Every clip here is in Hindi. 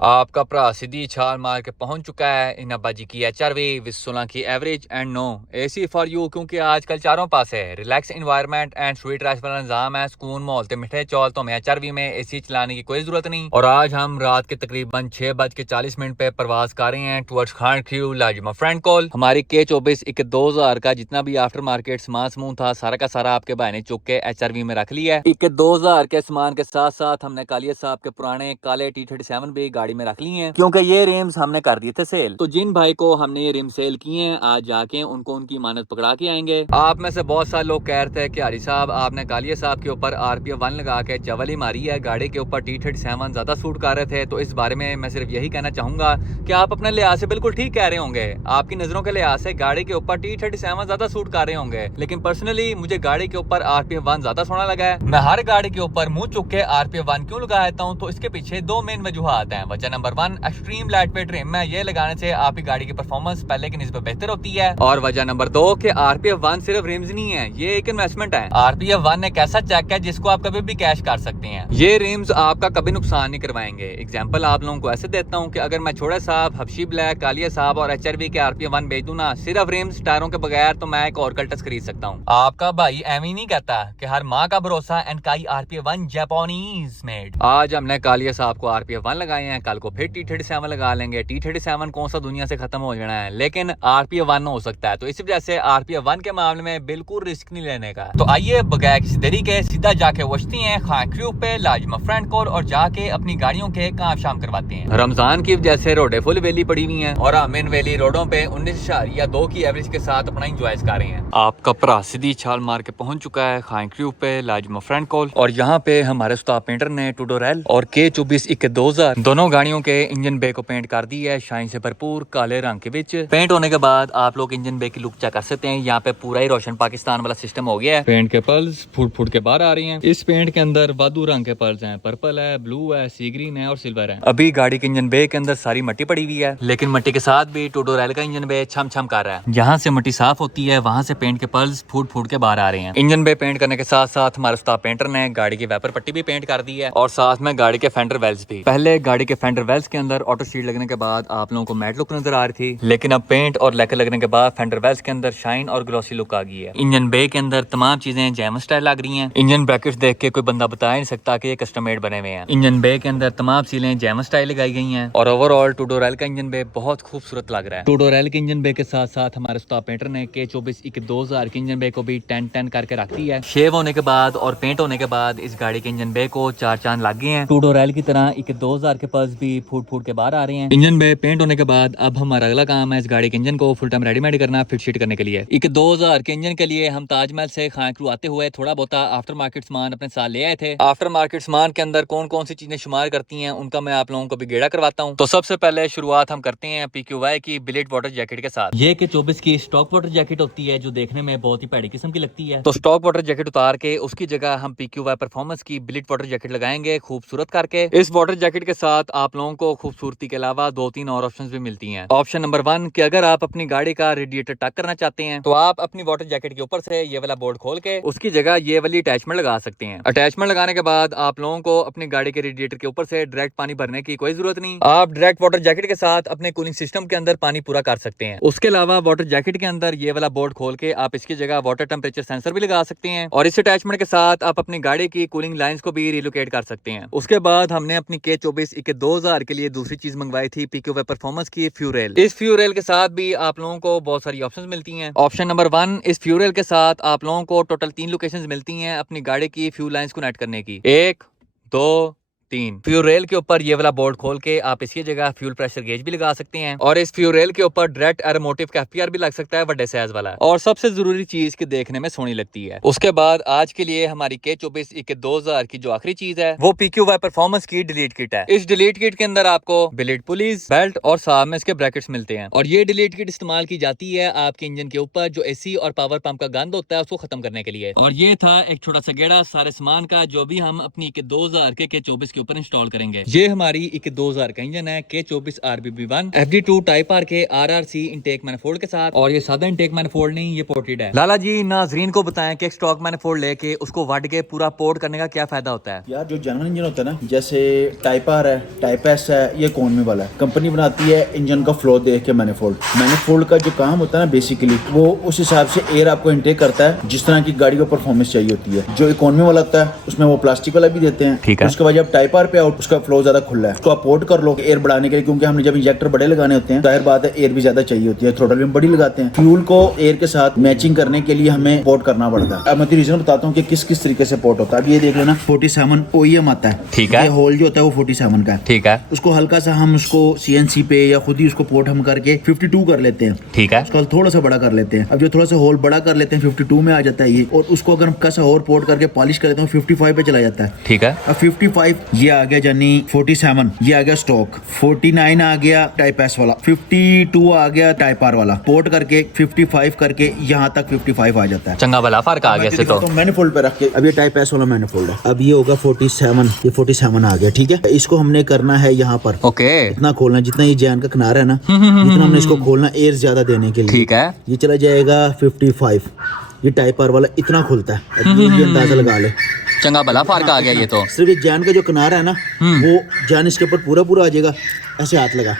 आपका भरा सीधी छाल मार के पहुंच चुका है इन अब्बाजी की HRV विद 16 की average and no AC for you, क्योंकि आजकल चारों पास है relax environment and sweet rush वाला निजाम है, सुकून माहौल ते मिठे चौल। तो हमें HRV में AC चलाने की कोई जरूरत नहीं। और आज हम रात के तकरीबन 6:40 पे प्रवास कर रहे हैं टुवर्ड्स खान क्रू लाजिमा फ्रेंड कॉल। हमारी K24 एक 2000 का जितना भी आफ्टर मार्केट सामान समूह था सारा का सारा आपके भाई ने चुक के HRV में रख लिया है। एक 2000 के सामान के साथ साथ हमने कालिया साहब के पुराने काले T37 भी गाड़ी में रख ली हैं, क्योंकि ये रिम्स हमने कर दिए थे सेल। तो जिन भाई को हमने ये रिम सेल किए हैं आज जाके उनको उनकी मानत पकड़ा के आएंगे। आप में से बहुत सारे लोग कह रहे थे कि हरी साहब आपने कालिया साहब के ऊपर RPF 1 लगा के जवली मारी है, गाड़ी के ऊपर T37 ज्यादा सूट कर रहे थे। तो इस बारे में मैं सिर्फ यही कहना चाहूंगा कि आप अपने लिहाज से बिल्कुल ठीक कह रहे होंगे, आपकी नजरों के लिहाज से गाड़ी के ऊपर T37 ज्यादा सूट कर रहे होंगे, लेकिन पर्सनली मुझे गाड़ी के ऊपर RPF 1 ज्यादा सोना लगा है। मैं हर गाड़ी के ऊपर मुंह चुक के RPF 1 क्यों लगाता हूँ, तो इसके पीछे दो मेन वजूहात हैं। वजह number 1, extreme light weight rim है, ये लगाने से आपकी गाड़ी की परफॉर्मेंस पहले की निस्बत बेहतर होती है। और वजह नंबर 2 कि RPF 1 सिर्फ रिम्स नहीं है, ये एक इन्वेस्टमेंट है। RPF 1 एक ऐसा चेक है जिसको आप कभी भी कैश कर सकते हैं। ये रिम्स आपका कभी नुकसान नहीं करवाएंगे। एग्जाम्पल आप लोगों को ऐसे देता हूँ कि अगर मैं छोड़ा साहब, हबशी ब्लैक, कालिया साहब और HRV के RPF 1 बेच दूं ना सिर्फ रिम्स टायरों के बगैर, तो मैं एक और कल्टस खरीद सकता हूँ। आपका भाई एमी नहीं कहता कि हर माँ का भरोसा एंड काई RPF 1 जापानीज मेड। आज हमने कालिया साहब को RPF 1 लगाए हैं, कल को फिर T37 लगा लेंगे। T37 कौन सा दुनिया से खत्म हो जाना है, लेकिन RPF 1 हो सकता है। तो इस वजह से RPF 1 के मामले में बिल्कुल रिस्क नहीं लेने का। तो आइए बगैर किसी देरी के सीधा जाके वजती हैं खान क्रू पे लाजिमा फ्रेंड कॉल और जाके अपनी गाड़ियों के काम शाम करवाते हैं। रमजान की वजह से रोडें फुल वेली पड़ी हुई हैं और हम इन वेली रोडों पे 19.2 की एवरेज के साथ अपना इंजॉय कर रहे हैं। आपका भरा सीधी छाल मार के पहुंच चुका है खान क्रू पे लाजिमा फ्रेंड कॉल, और यहाँ पे हमारे उस्ताद पेंटर ने टूडोरेल और K24 एक 2000 दोनों गाड़ियों के इंजन बे को पेंट कर दी है शाइन से भरपूर काले रंग के बीच। पेंट होने के बाद आप लोग इंजन बे की लुक चेक कर सकते हैं। यहाँ पे पूरा ही रोशन पाकिस्तान वाला सिस्टम हो गया है। पेंट के पल्स फुट फुट के बाहर आ रही हैं। इस पेंट के अंदर वादू रंग के पल्स हैं, पर्पल है, ब्लू है, सी ग्रीन है और सिल्वर है। अभी गाड़ी के इंजन बे के अंदर सारी मट्टी पड़ी हुई है, लेकिन मट्टी के साथ भी टूडोरेल का इंजन बे छम छम कर रहा है। जहाँ से मट्टी साफ होती है वहां से पेंट के पल्स फूट फूट के बाहर आ रहे हैं। इंजन बे पेंट करने के साथ साथ हमारे उस्ताद पेंटर ने गाड़ी की वेपर पट्टी भी पेंट कर दी है और साथ में गाड़ी के फेंडर वेल्स भी। पहले गाड़ी के फेंडर वेल्स के अंदर ऑटो शीट लगने के बाद आप लोगों को मैट लुक नजर आ रही थी, लेकिन अब पेंट और लेकर लगने के बाद फेंडर वेल्स के अंदर शाइन और ग्लॉसी लुक आ गई है। इंजन बे के अंदर तमाम चीजें जैम स्टाइल लग रही हैं। इंजन ब्रैकेट्स देख के कोई बंदा बता नहीं सकता कि ये कस्टम मेड बने हुए हैं। इंजन बे के अंदर तमाम सीलें जैम स्टाइल लगाई गई हैं और ओवरऑल टूडोरेल का इंजन बे बहुत खूबसूरत लग रहा है। टूडोरेल के इंजन बे के साथ साथ हमारे उस्ताद पेंटर ने K24 एक 2000 के इंजन बे को भी 10-10 करके रख दी है। शेव होने के बाद और पेंट होने के बाद इस गाड़ी के इंजन बे को 4 चांद लग गए हैं। टूडोरेल की तरह एक 2000 के पल्स भी फूट फूट के बाहर आ रहे हैं। इंजन बे पेंट होने के बाद अब हमारा अगला काम है इस गाड़ी के इंजन को फुल टाइम रेडीमेड करना, फिट शीट करने के लिए। एक 2000 के इंजन के लिए हम ताजमहल से खान क्रू आते हुए थोड़ा बहुत आफ्टर मार्केट सामान अपने साथ ले आए थे। आफ्टर मार्केट सामान के अंदर कौन कौन सी चीजें शुमार करती हैं उनका मैं आप लोगों को भी गेड़ा करवाता हूँ। तो सबसे पहले शुरुआत हम करते हैं PQY की बिलेट वाटर जैकेट के साथ। ये K24 की स्टॉक वाटर जैकेट होती है जो देखने में बहुत ही भैड़ी किस्म की लगती है। तो स्टॉक वाटर जैकेट उतार के उसकी जगह हम PQY परफॉर्मेंस की बिलेट वाटर जैकेट लगाएंगे खूबसूरत करके। इस वाटर जैकेट के साथ आप लोगों को खूबसूरती के अलावा 2-3 और ऑप्शन भी मिलती हैं। ऑप्शन नंबर 1 कि अगर आप अपनी गाड़ी का रेडिएटर टक करना चाहते हैं तो आप अपनी वाटर जैकेट के ऊपर से ये वाला बोर्ड खोल के उसकी जगह ये वाली अटैचमेंट लगा सकते हैं। अटैचमेंट लगाने के बाद आप लोगों को अपनी गाड़ी के रेडिएटर के ऊपर से डायरेक्ट पानी भरने की कोई जरूरत नहीं, आप डायरेक्ट वाटर जैकेट के साथ अपने कूलिंग सिस्टम के अंदर पानी पूरा कर सकते हैं। उसके अलावा वाटर जैकेट के अंदर ये वाला बोर्ड खोल के आप इसकी जगह वाटर टेम्परेचर सेंसर भी लगा सकते हैं और इस अटैचमेंट के साथ आप अपनी गाड़ी की कूलिंग लाइंस को भी रिलोकेट कर सकते हैं। उसके बाद हमने अपनी K24 एक 2000 के लिए दूसरी चीज मंगवाई थी PQY परफॉर्मेंस की फ्यूरेल। इस फ्यूरेल के साथ भी आप लोगों को बहुत सारी ऑप्शंस मिलती हैं। ऑप्शन नंबर 1, इस फ्यूरेल के साथ आप लोगों को टोटल 3 लोकेशंस मिलती हैं अपनी गाड़ी की फ्यूल लाइंस को नेट करने की। 1, 2, 3। फ्यूरेल के ऊपर ये वाला बोर्ड खोल के आप इसकी जगह फ्यूल प्रेशर गेज भी लगा सकते हैं और इस फ्यूरेल के ऊपर डायरेक्ट एरोमोटिव का FPR भी लग सकता है बड़े साइज वाला, और सबसे जरूरी चीज की देखने में सोनी लगती है। उसके बाद आज के लिए हमारी K24 एक 2000 की जो आखिरी चीज है वो PQY परफॉर्मेंस की डिलीट किट है। इस डिलीट किट के अंदर आपको बिलेट पुलीज, बेल्ट और साथ में इसके ब्रैकेट्स मिलते हैं और ये डिलीट किट इस्तेमाल की जाती है आपके इंजन के ऊपर जो AC और पावर पंप का गंद होता है उसको खत्म करने के लिए। और ये था एक छोटा सा गेड़ा सारे सामान का जो भी हम अपनी K2000 के K24 के इसके ऊपर इंस्टॉल करेंगे। ये हमारी एक 2000 का इंजन है K24 RBB1 FD2 type R के RRC इंटेक मैनिफोल्ड के साथ, और ये सादा इंटेक मैनिफोल्ड नहीं, ये पोर्टेड है। लाला जी नाजरीन को बताएं कि स्टॉक मैनिफोल्ड लेके उसको वट के पूरा पोर्ट करने का क्या फायदा होता है? यार जो जनरल इंजन होता है ना, जैसे टाइप आर है, टाइप एस है, ये इकोनॉमी वाला है, कंपनी बनाती है इंजन का फ्लो देख के मैनिफोल्ड का जो काम होता है ना, बेसिकली वो उस हिसाब से एयर आपको इंटेक करता है जिस तरह की गाड़ी को परफॉर्मेंस चाहिए होती है। जो इकोनॉमी वाला होता है उसमें वो प्लास्टिक वाला भी देते हैं, ठीक है। उसके बाद जब टाइप आर पे आउट उसका फ्लो ज्यादा खुला है, उसको आप पोर्ट कर लो एयर बढ़ाने के लिए, क्योंकि हमने जब इंजेक्टर बड़े लगाने होते हैं जाहिर बात है एयर भी ज्यादा चाहिए होती है, थ्रोटल भी बड़ी लगाते हैं, फ्यूल को एयर के साथ मैचिंग करने के लिए हमें पोर्ट करना पड़ता है। अब मैं रीजन बताता हूँ कि किस किस तरीके से पोर्ट होता है। अब ये देख लेना 47 OEM आता है, ठीक है। ये होल जो होता है वो 47 का है, ठीक है। उसको हल्का सा हम उसको CNC पे या खुद ही उसको पोर्ट हम करके 52 कर लेते हैं, ठीक है। उसको थोड़ा सा बड़ा कर लेते हैं। अब जो थोड़ा सा होल बड़ा कर लेते हैं 52 में आ जाता है ये, और उसको अगर हम कैसा और पोर्ट करके पॉलिश कर लेते हैं 55 पे चला जाता है, ठीक है। अब 55 ये आ गया, यानी 47 ये आ गया स्टॉक, 49 आ गया टाइप एस वाला, 52 आ गया टाइप आर वाला, पोर्ट करके 55 करके यहाँ तक 55 आ जाता है। चंगा भला फर्क आ गया से तो मैनिफोल्ड पे रख के, अब ये टाइप एस वाला मैनिफोल्ड है, अब ये होगा 47, ये 47 आ गया, ठीक है। इसको हमने करना है यहाँ पर, ओके, इतना खोलना जितना ये जैन का किनारा है ना, जितना हमने इसको खोलना एयर ज्यादा देने के लिए, ठीक है। ये चला जाएगा 55, ये टाइप आर वाला इतना खुलता है, अब ये अंदाजा लगा ले, चंगा भला फर्क आ गया ये तो। सिर्फ ये जैन का जो किनारा है ना, वो जैन इसके ऊपर पूरा पूरा आ जाएगा, ऐसे हाथ लगा,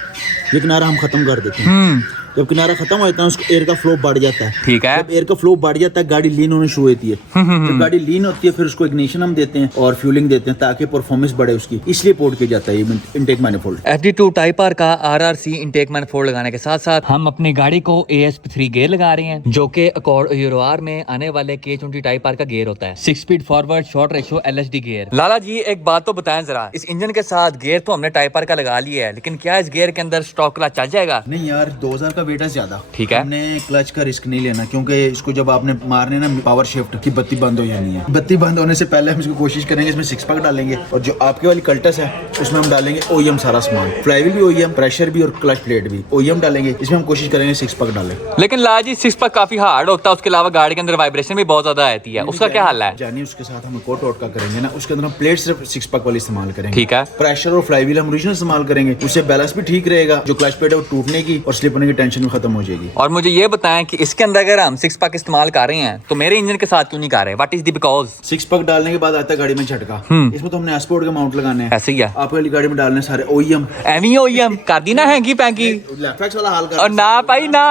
ये किनारा हम खत्म कर देते हैं। जब किनारा खत्म हो जाता है उसको एयर का फ्लो बढ़ जाता है, ठीक है। जब एयर का फ्लो बढ़ जाता है गाड़ी लीन होने शुरू होती है, जब गाड़ी लीन होती है फिर उसको इग्निशन हम देते हैं और फ्यूलिंग देते हैं ताकि परफॉर्मेंस बढ़े उसकी, इसलिए पोर्ट किया जाता है ये intake manifold. FD2 type R का RRC इंटेक मैनिफोल्ड लगाने के साथ साथ हम अपनी गाड़ी को ASP3 गियर लगा रहे हैं, जो कि यूरोआर में आने वाले K20 टाइप आर का गियर होता है, 6 speed forward short ratio LSD gear. Lala ji एक बात तो बताएं जरा, इस इंजन के साथ गियर तो हमने टाइप आर का लगा लिया है, लेकिन क्या इस गियर के अंदर स्टॉक क्लच चल जाएगा? नहीं यार, 2000 का वेट है ज्यादा, ठीक है। हमने क्लच का रिस्क नहीं लेना, क्योंकि इसको जब आपने मारने ना पावर शिफ्ट की बत्ती बंद हो जानी है, बत्ती बंद होने से पहले हम इसको कोशिश करेंगे इसमें 6 पैक डालेंगे, और जो आपके वाली कल्टस है उसमें हम डालेंगे OEM सारा सामान, फ्लाईव्हील भी OEM, प्रेशर भी और क्लच प्लेट भी OEM डालेंगे, इसमें हम कोशिश करेंगे 6 पैक डालें। लेकिन लाला जी 6 पैक काफी हार्ड होता है, उसके अलावा गाड़ी के अंदर वाइब्रेशन भी बहुत ज्यादा आती है, उसका क्या हाल है? जानी उसके साथ हम कोट वोट का करेंगे ना, उसके अंदर हम प्लेट सिर्फ 6 पैक वाली इस्तेमाल करेंगे, ठीक है। प्रेशर और फ्लाईव्हील हम ओरिजिनल इस्तेमाल करेंगे, उससे बैलेंस भी ठीक रहेगा, जो क्लच प्लेट है वो टूटने की और स्लिप होने की टेंशन भी खत्म हो जाएगी। और मुझे ये बताएं कि इसके अंदर अगर हम 6 पैक इस्तेमाल कर रहे हैं तो मेरे इंजन के साथ क्यों नहीं कर रहे? What is the because? 6 pack डालने के बाद आता है गाड़ी में झटका, इसमें तो हमने एस्पोर्ट के माउंट लगाने हैं, ऐसे ही है, आपकी वाली गाड़ी में डालने सारे OEM, एवी OEM कर दी ना हैंगी पैंकी, लेफ्ट वाला हाल कर, और ना भाई ना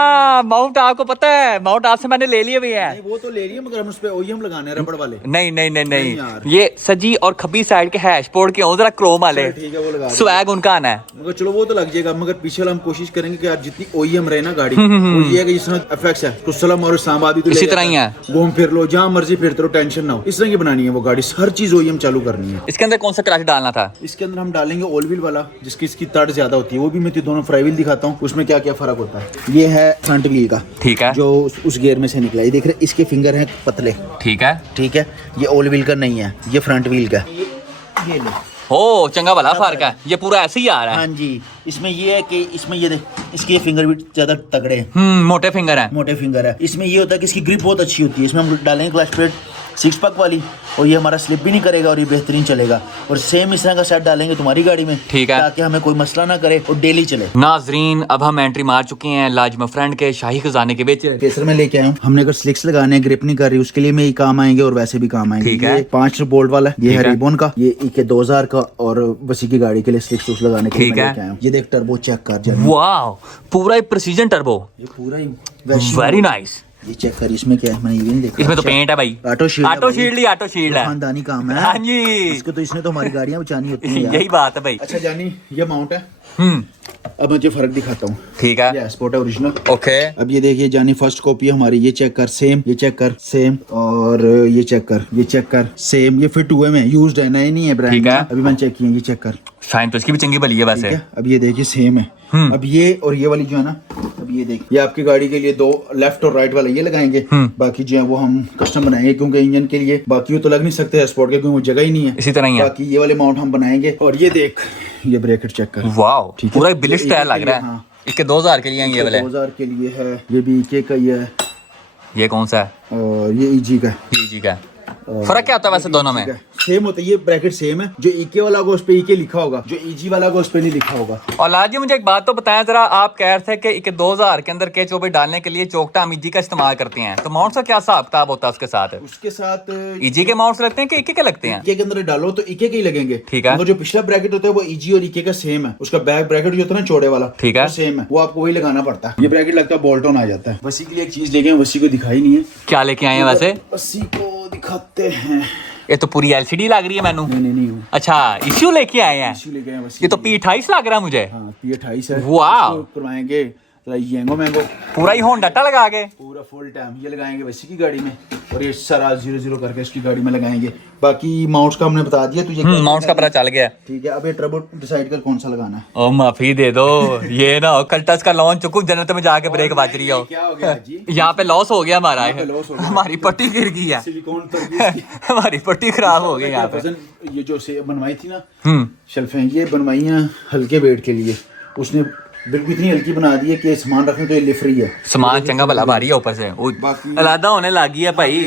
माउंट आपको पता है, माउंट आपसे मैंने ले लिए हुए हैं। वो तो ले लिए मगर हम उस पे OEM लगाने हैं रबड़ वाले। नहीं नहीं नहीं नहीं, नहीं ये सजी और खब्बी साइड के हैशबोर्ड के जरा क्रोम वाले, ठीक है वो लगा स्वैग उनका आना है, मगर चलो वो तो लग जाएगा, मगर पीछे वाला हम कोशिश करेंगे कि यार जितनी OEM रहे ना गाड़ी, वो ये है कि जिसमें एफएक्स है तो सलाम और सांबा भी तो इसी तरह ही है, घूम फिर लो जहाँ मर्जी फिरते रहो, टेंशन ना हो, इस तरह की बनानी है वो गाड़ी, हर चीज OEM चालू करनी है। इसके अंदर कौन सा क्लच डालना था? इसके अंदर हम डालेंगे ऑल व्हील वाला, जिसकी इसकी तड़ ज्यादा होती है, वो भी मैं दोनों फ्राई व्हील दिखाता हूँ उसमें क्या क्या फर्क होता है। ये है फ्रंट व्हील का, ठीक है, जो उस गियर में से निकला, ये देख रहे इसके फिंगर हैं पतले, ठीक है, ठीक है, ये ऑल व्हील का नहीं है, ये फ्रंट व्हील का, ये लो हो चंगा भला फर्क है, ये पूरा ऐसे ही आ रहा है। हाँ जी, इसमें ये है कि इसमें ये देख इसके फिंगर भी ज्यादा तगड़े हैं, मोटे फिंगर है, मोटे फिंगर है। इसमें ये होता है कि इसकी ग्रिप बहुत अच्छी होती है, इसमें हम डालेंगे क्लच प्लेट 6 पैक वाली, और ये हमारा स्लिप भी नहीं करेगा और ये बेहतरीन चलेगा, और सेम इस तरह का सेट डालेंगे तुम्हारी गाड़ी में, ठीक है, ताकि हमें कोई मसला ना करे और डेली चले। नाजरीन अब हम एंट्री मार चुके हैं लाजमा फ्रेंड के शाही खजाने के बीच। केसर में लेके आया हूँ, हमने अगर स्लिक्स लगाने हैं, ग्रिप नहीं कर रही, उसके लिए में ये काम आएंगे और वैसे भी काम आएंगे। ठीक है, ये 5 बोल्ट वाला, ये है रिबन का, ये एक 2000 का, और वसी की गाड़ी के लिए स्लिक्स लगाने के लिए लेके आया हूँ। ये देख टर्बो चेक कर, वाह पूरा ही प्रिसीजन टर्बो, ये पूरा ही वेरी नाइस। ये चेक कर, इसमें क्या है, मैंने ये भी नहीं देखा, इसमें तो पेंट है भाई, ऑटो शील्ड है, खानदानी काम है। हाँ जी, इसको तो इसने तो हमारी गाड़ियां बचानी होती हैं, यही बात है भाई। अच्छा जानी, ये माउंट है, अब मुझे फर्क दिखाता हूँ, ठीक है, ये स्पोर्ट है ओरिजिनल, ओके। अब ये देखिए जानी फर्स्ट कॉपी है हमारी, ये चेक कर सेम, ये चेक कर सेम, और ये चेक कर, ये चेक कर सेम, ये फिट हुए में यूज्ड है, नए नहीं है ब्रांड, ठीक है, अभी मैंने चेक किया, ये चेक कर, शाइन तो इसकी भी चंगी भली है वैसे। अब ये देखिए सेम है, अब ये और ये वाली जो है ना, अब ये देख, ये आपकी गाड़ी के लिए 2 लेफ्ट और राइट वाला ये लगाएंगे, बाकी जो है वो हम कस्टम बनाएंगे, क्योंकि इंजन के लिए बाकी वो तो लग नहीं सकते स्पोर्ट के, क्योंकि वो जगह ही नहीं है, इसी तरह ही है। बाकी ये वाले माउंट हम बनाएंगे। और ये देख, ये ब्रेकेट चेक कर, वाह पूरा बिलिस्ट स्टाइल लग रहा है। हाँ, इसके 2000 के लिए ये वाले, 2000 के लिए है, ये भी के का ही है, ये कौन सा है? और ये EG का, जी का फर्क क्या होता है वैसे दोनों में? सेम होता है, ये ब्रैकेट सेम है। जो ईके वाला होगा उस पे ईके लिखा होगा, जो ईजी वाला होगा उस पे नहीं लिखा होगा। और लाल जी मुझे एक बात तो बताएं जरा, आप कह रहे थे कि 2000 के अंदर K24 डालने के लिए चोकटा हम ईजी का इस्तेमाल करते हैं, तो माउंट का क्या हिसाब किताब होता है उसके साथ? उसके साथ ईजी के माउंट्स लगते हैं कि ईके के लगते हैं? ईके के अंदर डालो तो ईके के ही लगेंगे। ठीक है। मगर जो पिछला ब्रैकेट होता है वो ईजी और ईके का सेम है, उसका बैक ब्रैकेट जो होता है ना चौड़े वाला, ठीक है, सेम है, वो आपको वही लगाना पड़ता है। ये ब्रैकेट लगता है बोल्ट ऑन आ जाता है। वसी के लिए एक चीज लेके वसी को दिखाई नहीं है, क्या लेके आए हैं वैसे? वसी को दिखाते हैं। ये तो पूरी LCD लग रही है मैनू। नहीं। अच्छा इश्यू लेके आए हैं, इश्यू लेके आए वसी। ये तो P28 लग रहा है मुझे। हाँ P28 है। वाह, करवाएंगे येंगो मैंगो पूरा ही होंडा लगा के, पूरा फुल टाइम ये लगाएंगे वैसी की गाड़ी में, और ये सारा 00 करके इसकी गाड़ी में लगाएंगे। बाकी माउंट्स का हमने बता दिया तुझे, माउंट्स का पता चल गया। ठीक है, अब ये ट्रबो डिसाइड कर कौन सा लगाना है। ओ माफी दे दो, ये ना हो कल टच का लॉन्च चुकू जनत में जाके ब्रेक बज रही हो। क्या हो गया जी? यहाँ पे लॉस हो गया हमारा, हमारी पट्टी गिर गई है, सिलिकॉन तर हमारी पट्टी खराब हो गई यहाँ पे। ये जो से बनवाई थी ना शेल्फें, ये बनवाई हैं हल्के वेट के लिए, उसने बिल्कुल इतनी हल्की बना दी है कि सामान रखने तो ये लिफ रही है, सामान चंगा भला भारी है ऊपर से, बाकी अलग होने लगी है भाई।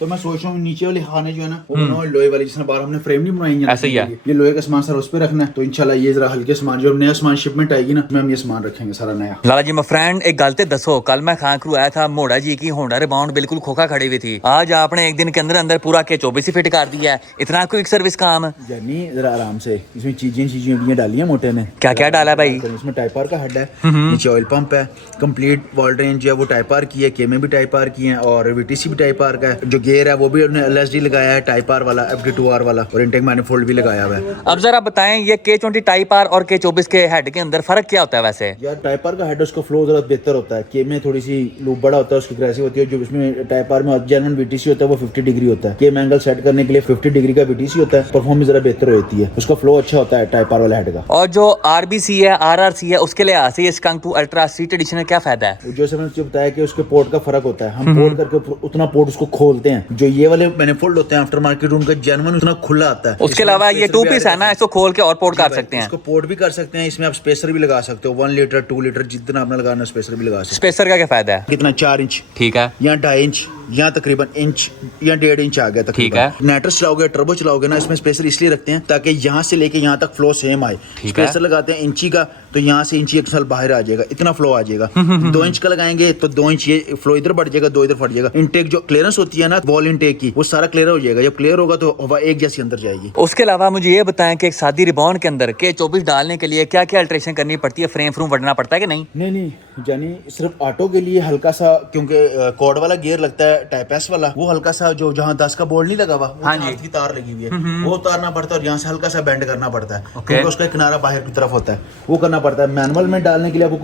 तो मैं सोच रहा हूँ नीचे वाले खाने जो है ना वो बनाओ लोहे वाली, जिसने बाहर हमने फ्रेम नहीं बनाई है ऐसे ही है, ये लोहे का सामान सर उस पे रखना है। तो इंशाल्लाह ये जरा हल्के सामान, जो नया सामान शिपमेंट आएगी ना उसमें हम ये सामान रखेंगे सारा नया। लाला जी मैं फ्रेंड एक गल ते दसो, कल मैं खान करू आया था, मोड़ा जी की होंडा रिबाउंड बिल्कुल खोखा खड़ी हुई थी, आज आपने एक दिन के अंदर अंदर पूरा K24 फिट कर दिया है, इतना क्विक सर्विस काम। यानी जरा आराम से, इसमें चीजें डाली है मोटे ने। क्या क्या डाला भाई? इसमें टाइप आर का हेड है, नीचे ऑयल पंप है, कंप्लीट वॉल रेंज जो है वो टाइप आर की है, के में भी टाइप आर की है, और VTC भी टाइप आर का है। जो गियर है वो भी उन्होंने LSD लगाया है टाइप आर वाला, FD2R वाला, और इनटेक मैनिफोल्ड भी लगाया हुआ है। अब जरा बताएं ये K20 टाइप आर और K24 के हेड के अंदर फर्क क्या होता है वैसे? यार टाइप आर का हेड उसका फ्लो जरा बेहतर होता है, के में थोड़ी सी लूप बड़ा होता है, उसकी ग्रेसिव होती है। जो इसमें टाइप आर में जेन्युइन VTC होता है वो 50 डिग्री होता है, के में एंगल सेट करने के लिए 50 डिग्री का VTC होता है, परफॉर्मेंस जरा बेहतर होती है, उसका फ्लो अच्छा होता है टाइप आर वाले हेड का। और जो RBC है RRC है उसके लिहाज से ये स्कंक 2 अल्ट्रा स्ट्रीट एडिशन में क्या फायदा है? जैसे मैंने तुझे बताया कि उसके पोर्ट का फर्क होता है, हम पोर्ट करके उतना पोर्ट उसको खोलते हैं, जो ये वाले मैनिफोल्ड होते हैं आफ्टर मार्केट उनका जेन्युइन उतना खुला आता है। उसके अलावा ये 2 पीस है ना, इसको खोल के और पोर्ट कर सकते हैं, इसको पोर्ट भी कर सकते हैं, इसमें आप स्पेसर भी लगा सकते हो, 1 लीटर 2 लीटर जितना आपने लगाना स्पेसर भी लगा सकते हो। स्पेसर का क्या फायदा है? कितना 4 इंच, ठीक है, या 2.5 इंच, या तकरीबन इंच या 1.5 इंच आ गया तकरीबन। ठीक है। नेटर्स चलाओगे टर्बो चलाओगे ना, इसमें स्पेसर इसलिए रखते हैं ताकि यहाँ से लेके यहाँ तक फ्लो सेम आए। स्पेसर लगाते हैं इंची का, तो यहाँ से इंची एक साल बाहर आ जाएगा, इतना फ्लो आ जाएगा। 2 इंच का लगाएंगे तो 2 इंच ये फ्लो इधर बढ़ जाएगा, 2 इधर फट जाएगा। इनटेक जो क्लियरेंस होती है ना वॉल इनटेक की, वो सारा क्लियर हो जाएगा। जब क्लियर होगा तो हवा एक जैसी अंदर जाएगी। उसके अलावा मुझे ये बताएं कि एक सादी रिबॉन के अंदर K24 डालने के लिए क्या क्या अल्ट्रेशन करनी पड़ती है? फ्रेम बढ़ना पड़ता है कि नहीं? नहीं यानी सिर्फ ऑटो के लिए हल्का सा, क्योंकि कॉर्ड वाला गियर लगता है टाइप एस वाला, वो हल्का सा जो जहाँ 10 का बोल्ट नहीं लगा हुआ, हाँ जी, की तार लगी हुई है, वो उतारना पड़ता है, और यहाँ से हल्का सा बेंड करना पड़ता है, क्योंकि उसका किनारा बाहर की तरफ होता है, वो करना पड़ता है। मैनुअल में डालने के लिए आपको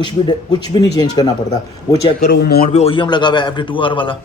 कुछ भी नहीं चेंज करना पड़ता। वो चेक करो, वो माउंट भी OEM लगा हुआ है FD2R वाला,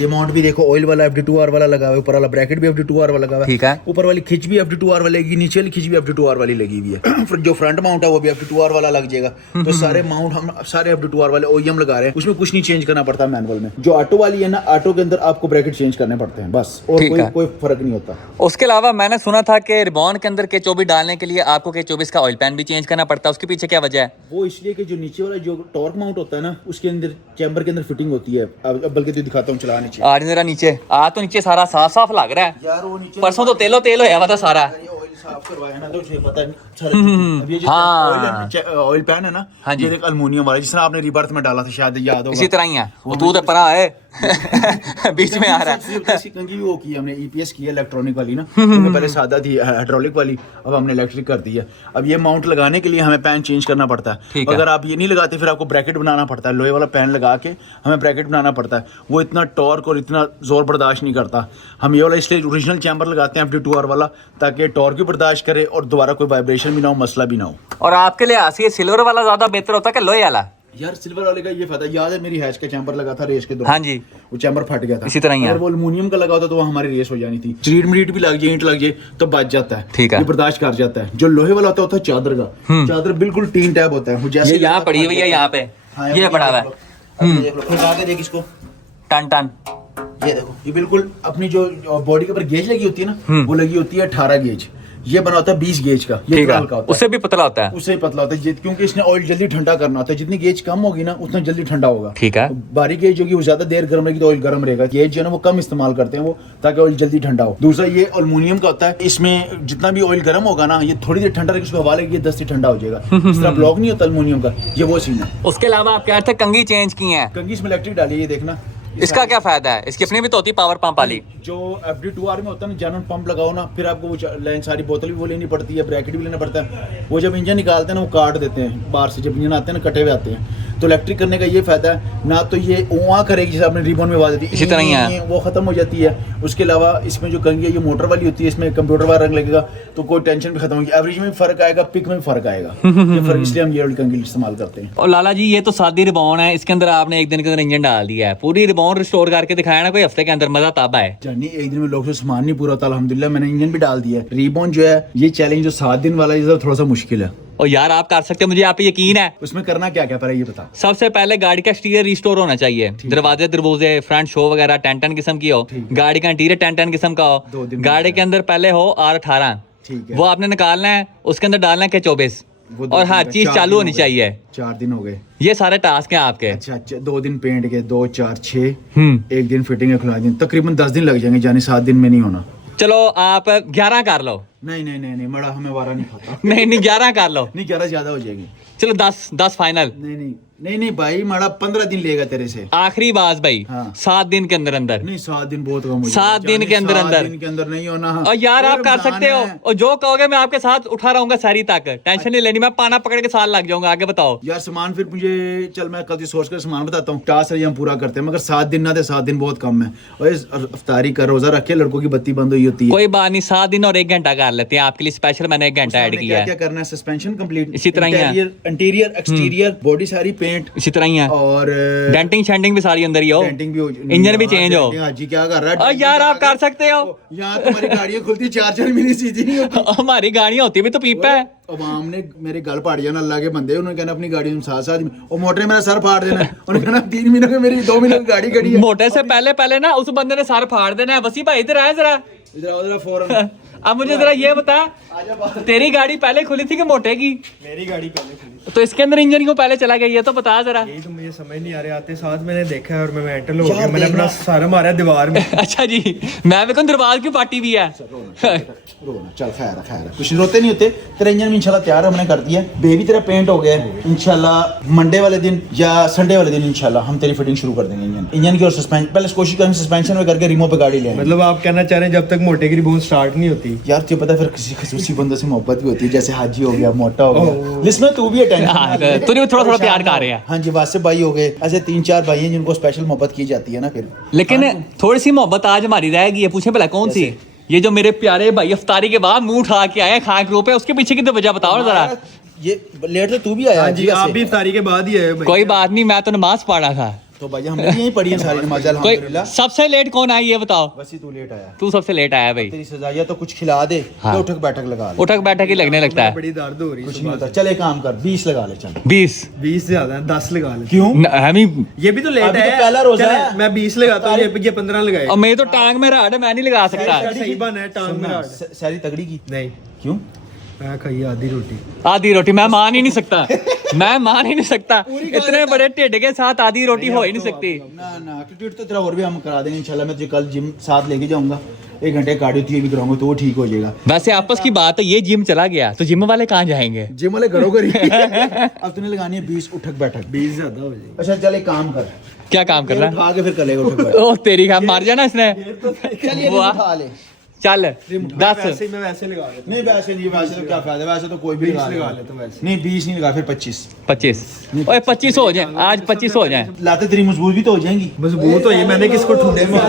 ये माउंट भी देखो ऑयल वाला FD2R वाला लगा हुआ है, ऊपर वाला ब्रैकेट भी FD2R वाला लगा हुआ है, ठीक है, ऊपर वाली खिंच भी FD2R वाली लगी, नीचे वाली खिंच भी FD2R वाली लगी हुई है। जो फ्रंट माउंट है वो भी FD2R वाला लग जाएगा। तो सारे माउंट हम सारे FD2R वाले OEM लगा रहे हैं, उसमें कुछ नहीं चेंज करना पड़ता मैनुअल में। जो ऑटो वाली है ना, ऑटो के अंदर आपको ब्रैकेट चेंज करने पड़ते हैं बस, और कोई फर्क नहीं होता। उसके अलावा मैंने सुना था कि रिबॉन के अंदर K24 डालने के लिए आपको K24 का ऑयल पैन भी चेंज करना पड़ता है, उसके पीछे क्या वजह है? वो इसलिए कि जो नीचे वाला जो टॉर्क माउंट होता है ना, उसके अंदर चैम्बर के अंदर फिटिंग होती है। अब बल्कि तो दिखाता हूँ, चला नीचे आज जरा नीचे आ, तो नीचे सारा साफ साफ लग रहा है यार, वो नीचे परसों तो तेल होया हुआ था सारा, साफ करवाया ना, तो उसे पता नहीं। अब ये जो ऑयल पैन है ना, ये एक एल्युमिनियम वाला, जिसने आपने रिबर्थ में डाला था, शायद याद होगा। इसी तरह ही है वो, तू तो परा है बीच में आ रहा है। कंगी वो की हमने EPS की है इलेक्ट्रॉनिक वाली ना, पहले सादा थी हाइड्रोलिक वाली, अब हमने इलेक्ट्रिक कर दी है। अब ये माउंट लगाने के लिए हमें पैन चेंज करना पड़ता है। अगर आप ये नहीं लगाते फिर आपको ब्रैकेट बनाना पड़ता है, लोहे वाला पैन लगा के हमें ब्रैकेट बनाना पड़ता है। वो इतना टॉर्क और इतना जोर बर्दाश्त नहीं करता। हम ये वाला इसलिए ओरिजिनल चैम्बर लगाते हैं FD2R वाला, ताकि टॉर्क भी बर्दाश्त करे और दोबारा कोई वाइब्रेशन भी ना हो, मसला भी ना हो। और आपके लिए ये सिल्वर वाला ज्यादा बेहतर होता है कि लोहे वाला? यार सिल्वर वाले का ये फायदा, याद है मेरी हैच का चैम्बर लगा था रेस के दौरान, हाँ जी, वो चैम्बर फट गया था। इसी तरह ही है। अगर वो एल्युमिनियम का लगा होता तो वो हमारी रेस हो जानी थी। चीट मीट भी लग जाए, ईंट लग जाए तो बच जाता है, ठीक है, ये बर्दाश्त कर जाता है। जो लोहे वाला होता है चादर का, चादर बिल्कुल टीन टैप होता है, जैसे यहाँ पड़ी हुई है, यहाँ पे ये पड़ा हुआ है, देख लो, खुदा के देख इसको, टन टन, ये देखो, ये बिल्कुल अपनी जो बॉडी के ऊपर गेज लगी होती है ना, वो लगी होती है 18 गेज। ये बना होता है 20 गेज का, ये ठीक थोड़ा है, हल्का होता है, उससे भी पतला होता है। उससे ही पतला होता है क्योंकि इसने ऑयल जल्दी ठंडा करना होता है। जितनी गेज कम होगी ना उतना जल्दी ठंडा होगा। ठीक है। बारीक गेज होगी वो ज्यादा देर गर्म रहेगी तो ऑयल गर्म रहेगा। गेज जो है ना वो कम इस्तेमाल करते हैं वो, ताकि ऑयल जल्दी ठंडा हो। दूसरा ये एल्युमिनियम का होता है, इसमें जितना भी ऑयल गर्म होगा ना ये थोड़ी देर ठंडा रहेगा, उसको हवा लगेगी 10 से ठंडा हो जाएगा। इस तरह ब्लॉक नहीं होता एल्युमिनियम का, ये वो सीन है। उसके अलावा आप कह रहे थे कंघी चेंज की है, कंघी इसमें इलेक्ट्रिक डाली है, ये देखना। इसका क्या फायदा है? इसकी अपनी भी तो होती है पावर पंप वाली। जो FD2R में होता है ना, जानवर पंप लगाओ ना, फिर आपको वो लाइन सारी बोतल भी वो लेनी पड़ती है, ब्रैकेट भी लेना पड़ता है। वो जब इंजन निकालते हैं ना वो काट देते हैं बाहर से, जब इंजन आते हैं ना कटे हुए आते हैं। तो इलेक्ट्रिक करने का ये फायदा है ना, तो ये उआ करेगी जैसे आपने रिबन में आवाज दी इसी तरह ही है, वो खत्म हो जाती है। उसके अलावा इसमें जो कंघी है ये मोटर वाली होती है, इसमें कंप्यूटर वाला रंग लगेगा तो कोई टेंशन भी खत्म होगी। एवरेज में भी फर्क आएगा, पिक में भी फर्क आएगा। ये फर्क इसलिए हम ये वाली कंघी इस्तेमाल करते हैं। और लाला जी ये तो सादी रिबॉन है, इसके अंदर आपने एक दिन के अंदर इंजन डाल दिया है, पूरी रिबॉन रिस्टोर करके दिखाया ना कोई हफ्ते के अंदर, मजा तब है। जानी एक दिन में लोग से सामान नहीं पूरा होता, अल्हम्दुलिल्लाह मैंने इंजन भी डाल दिया है। रिबॉन जो है ये चैलेंज जो 7 दिन वाला है थोड़ा सा मुश्किल है। और यार आप कर सकते हो, मुझे आप पे यकीन है। उसमें करना क्या क्या पड़ेगा ये बता। सबसे पहले गाड़ी का स्टीयर रिस्टोर होना चाहिए, दरवाजे दरवाजे फ्रंट शो वगैरह 10 किस्म की हो, गाड़ी का इंटीरियर 10 किस्म का हो, गाड़ी के अंदर पहले हो R18, वो आपने निकालना है, उसके अंदर डालना है K24 और हर चीज चालू होनी चाहिए। 4 दिन हो गए, ये सारे टास्क हैं आपके। अच्छा 2 दिन पेंट के, 2 4 6 हम्म 1 दिन फिटिंग है, खुला दिन, तकरीबन 10 दिन लग जाएंगे, यानी 7 दिन में नहीं होना। चलो आप 11 कर लो। नहीं मड़ा हमें वारा नहीं खाता। नहीं 11 कर लो। नहीं 11 ज्यादा हो जाएगी। चलो 10 फाइनल। नहीं भाई माड़ा 15 दिन लेगा तेरे से। आखिरी बात भाई, हाँ। 7 दिन के अंदर अंदर। नहीं 7 दिन बहुत कम हो 7 दिन के अंदर अंदर। 7 दिन के अंदर नहीं होना। और यार आप कर सकते हो, और जो कहोगे मैं आपके साथ उठा रहूंगा सारी तक, टेंशन नहीं लेनी, मैं पाना पकड़ के साथ लग जाऊंगा। आगे बताओ यार सामान फिर मुझे, चल मैं कल सोच कर सामान बताता हूँ, टास्क हम पूरा करते हैं, मगर 7 दिन ना दे, 7 दिन बहुत कम है। और इस अफ्तारी का रोजा रखे, लड़कों की बत्ती बंद हुई होती है। कोई बात नहीं, 7 दिन और 1 घंटा कर लेते हैं आपके लिए स्पेशल, मैंने 1 घंटा ऐड किया है। क्या करना है, सस्पेंशन कंप्लीट, इसी तरह ही है, इंटीरियर एक्सटीरियर बॉडी सारी पेंट इसी तरह ही है, और डेंटिंग शेंटिंग भी सारी अंदर ही हो, डेंटिंग भी हो, इंजन भी चेंज हो। जी क्या कर रहा है और यार आप कर सकते हो। यहाँ तुम्हारी गाड़ियाँ खुलती 4-4 महीने सीधी नहीं होती। हमारी गाड़ियां होती भी तो पीपा है। अवाम ने मेरे गल फाड़ जाना, अल्लाह के बंदे, उन्होंने कहना अपनी गाड़ी में साथ और मोटर मेरा सर फाड़ देना। उन्होंने कहना 3 महीनों में मेरी 2 महीनों की गाड़ी खड़ी है। मोटे से पहले ना उस बंदे ने सर फाड़ देना है। वसी भाई इधर आए जरा, इधर फौरन। अब मुझे जरा ये बता, तेरी गाड़ी पहले खुली थी कि मोटे की? मेरी गाड़ी पहले खुली। तो इसके अंदर इंजन क्यों पहले चला गया, ये तो बता जरा। यही तो मुझे समझ नहीं आ रहा, आते साथ मैंने देखा है और मैं मेंटल हो गया, मैंने अपना सर मारा दीवार में। अच्छा जी, मैं भी दरवाजे क्यों पार्टी भी है। रोना चल, खैर कुछ रोते नहीं होते। तेरा इंजन भी इंशाल्लाह तैयार हमने कर दिया, बेबी तेरा पेंट हो गया है। इंशाल्लाह मंडे वाले दिन या संडे वाले दिन इंशाल्लाह हम तेरी फिटिंग शुरू कर देंगे इंजन की। और सस्पेंशन पहले कोशिश करेंगे सस्पेंशन में करके रिमो पे गाड़ी ले। मतलब आप कहना चाह रहे हैं जब तक मोटे की रिबोन स्टार्ट नहीं होती? यार तुझे पता फिर किसी खसूसी बंदे से मोहब्बत भी होती है, जैसे हाजी हो गया, मोटा हो गया, लिस्ट में तू भी अटेंशन, तूने थोड़ा प्यार कर रहे हैं। हाँ जी, वासिफ भाई हो गए, ऐसे 3-4 भाई हैं जिनको स्पेशल मोहब्बत की जाती है ना फिर। लेकिन थोड़ी सी मोहब्बत आज हमारी रह गई है, पूछे भला कौन सी? ये जो मेरे प्यारे भाई अफ्तारी के बाद मुंह उठा के आए खान ग्रुप है, उसके पीछे की तो वजह बताओ ना जरा। ये लेट तो तू भी आया जी, आप भी इफ्तारी के बाद ही आए भाई। कोई बात नहीं, मैं तो नमाज पढ़ा था। तो भाई हमने भी यहीं पढ़ी है सारी नमाज़ अल्हम्दुलिल्लाह। सबसे लेट कौन आया ये बताओ? वैसे तू लेट आया, तू सबसे लेट आया भाई। तेरी सजा या तो कुछ खिला दे, हाँ। या उठक बैठक लगा ले। उठक बैठक ही लगने लगता है। बड़ी दर्द हो रही कुछ है। नहीं होता, चल एक काम कर 20 लगा ले। चल 20 20 से ज्यादा है, 10 लगा ले। क्यों? हमी ये भी तो लेट अभी है, तो पहला रोजा चले, है। मैं 20 लगाता हूँ, ये 15 लगाए। और मेरी तो टांग में राड है, मैं नहीं लगा सकता। सही बन है टांग में राड। सारी तगड़ी की नहीं, क्यों? मैं खाई आधी रोटी। आधी रोटी मैं मान ही नहीं सकता। मैं मान ही नहीं सकता, इतने बड़े ढिड के साथ आधी रोटी हो ही नहीं सकती। ना एटीट्यूड तो तेरा और भी हम करा देंगे इंशाल्लाह। मैं तुझे कल जिम साथ लेके जाऊंगा, 1 घंटे कार्डियो तुझे भी कराऊंगा तो वो ठीक हो जाएगा। वैसे आपस की बात है, ये जिम चला गया तो जिम वाले कहाँ जाएंगे? जिम वाले घरों घर ही। अब तूने लगानी है 20 उठक बैठक। 20 ज्यादा हो जाएगी। अच्छा चल एक काम कर, क्या काम कर रहा है? उठा के फिर करेगा उठक बैठक। ओ तेरी खा मार जाना इसने। चल ये वाह। उठा ले। चल वैसे 10 ही मैं वैसे लगा लेता नहीं वैसे नहीं, वैसे तो क्या फायदा, वैसे तो कोई भी 20 लगा लगा ले। लेता हूँ वैसे। नहीं 20 नहीं लगा, फिर 25 25 ओए 25 हो जाए, आज 25 हो जाए। लाते तेरी मजबूत भी तो हो जाएंगी। मजबूत हो ये, मैंने किसको ठुंडे में लगा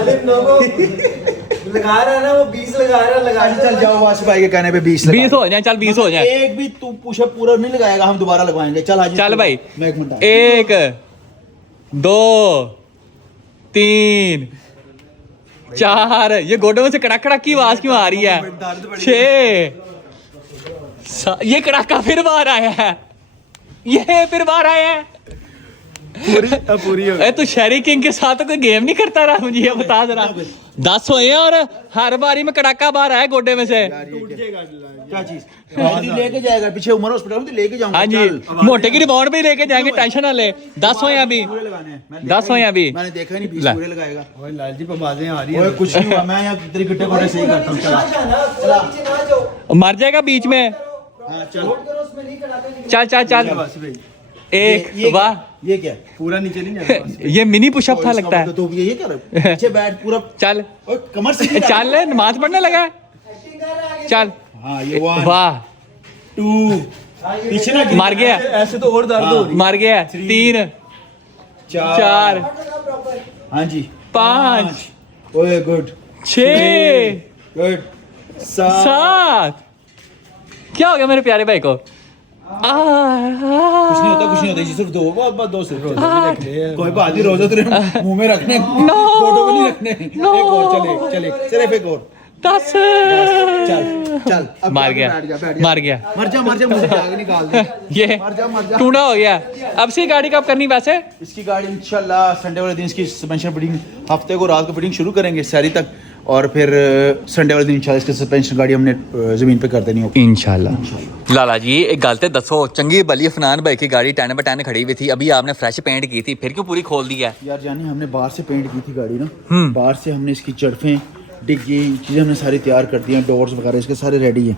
रहा है ना, वो 20 लगा रहा है, लगा चल जाओ वासिफ भाई के कहने पे 20 20 हो जाए, चल 20 हो जाए। एक भी तू पुशअप पूरा नहीं लगाएगा, हम दोबारा लगवाएंगे। चल हाजी चल भाई, मैं 1 मिनट 1 2 3 4, ये गोडों में से कड़क कड़क की आवाज क्यों आ रही है? 6 ये कड़ाका फिर बाहर आया है, ये फिर बाहर आया है। पूरी हो ए तू शेरी किंग के साथ कोई गेम नहीं करता रहा, मुझे ये बता जरा। 10 हुए हैं और हर बारी में कड़ाका बाहर आया गोडे में से। क्या चीज लेके जाएगा पीछे उमर हॉस्पिटल में, तो लेके जाऊंगा। हाँ जी, मोटे की रिबाउंड पे ही लेके जाएंगे, टेंशन ना ले। 10 हुए अभी, 10 हुए अभी। मैंने देखा नहीं, 20 ला। पूरे लगाएगा। ओए लाल जी पे बाजें आ रही ओए है। कुछ नहीं हुआ, मैं यहाँ तेरे गिट्टे कोड़े सही करता हूँ। चला चला मर जाएगा बीच में। हाँ चल। चल चल चल। बस भाई एक वाह, ये क्या पूरा नीचे नहीं जाता बस। ये मिनी पुशअप था लगता है। तो ये क्या पीछे बैठ पूरा। चल ओए कमर से चल, नमाज पढ़ने लगा है। चल हाँ ये 1 वाह, 2 पीछे ना गिर। मर गया, ऐसे तो और दर्द हो रही मर गया। 3 4 हाँ जी 5 ओए गुड 6 गुड 7 7। क्या हो गया मेरे प्यारे भाई को? कुछ नहीं होता, कुछ नहीं होता, सिर्फ 2 बस 2 सिर्फ। कोई बात नहीं, रोजा तेरे मुंह में रखने, फोटो में नहीं रखने। एक और चले चले सिर्फ एक और। 10 चल चल अब मार बैठ गया, जा, बैठ जा। मार गया। मर जा मुंह से आग निकाल दे। ये मर जा। टूना हो गया। अब से गाड़ी कब करनी वैसे? इसकी गाड़ी इंशाल्लाह संडे वाले दिन इसकी सस्पेंशन फिटिंग, हफ्ते को रात को फिटिंग शुरू करेंगे सारी तक, और फिर संडे वाले दिन इंशाल्लाह इसकी सस्पेंशन गाड़ी हमने जमीन पे कर देनी होगी इंशाल्लाह। लाला जी एक गल ते दसो, चंगी भली अफनान भाई की गाड़ी 10 बाय 10 खड़ी हुई थी, अभी आपने फ्रेश पेंट की थी, फिर क्यों पूरी खोल दी है? यार जानी हमने बाहर से पेंट की थी गाड़ी ना, बाहर से हमने इसकी चड़फें डिग्गी चीज़ें हमने सारी तैयार कर दी हैं, डोर्स वगैरह इसके सारे रेडी हैं,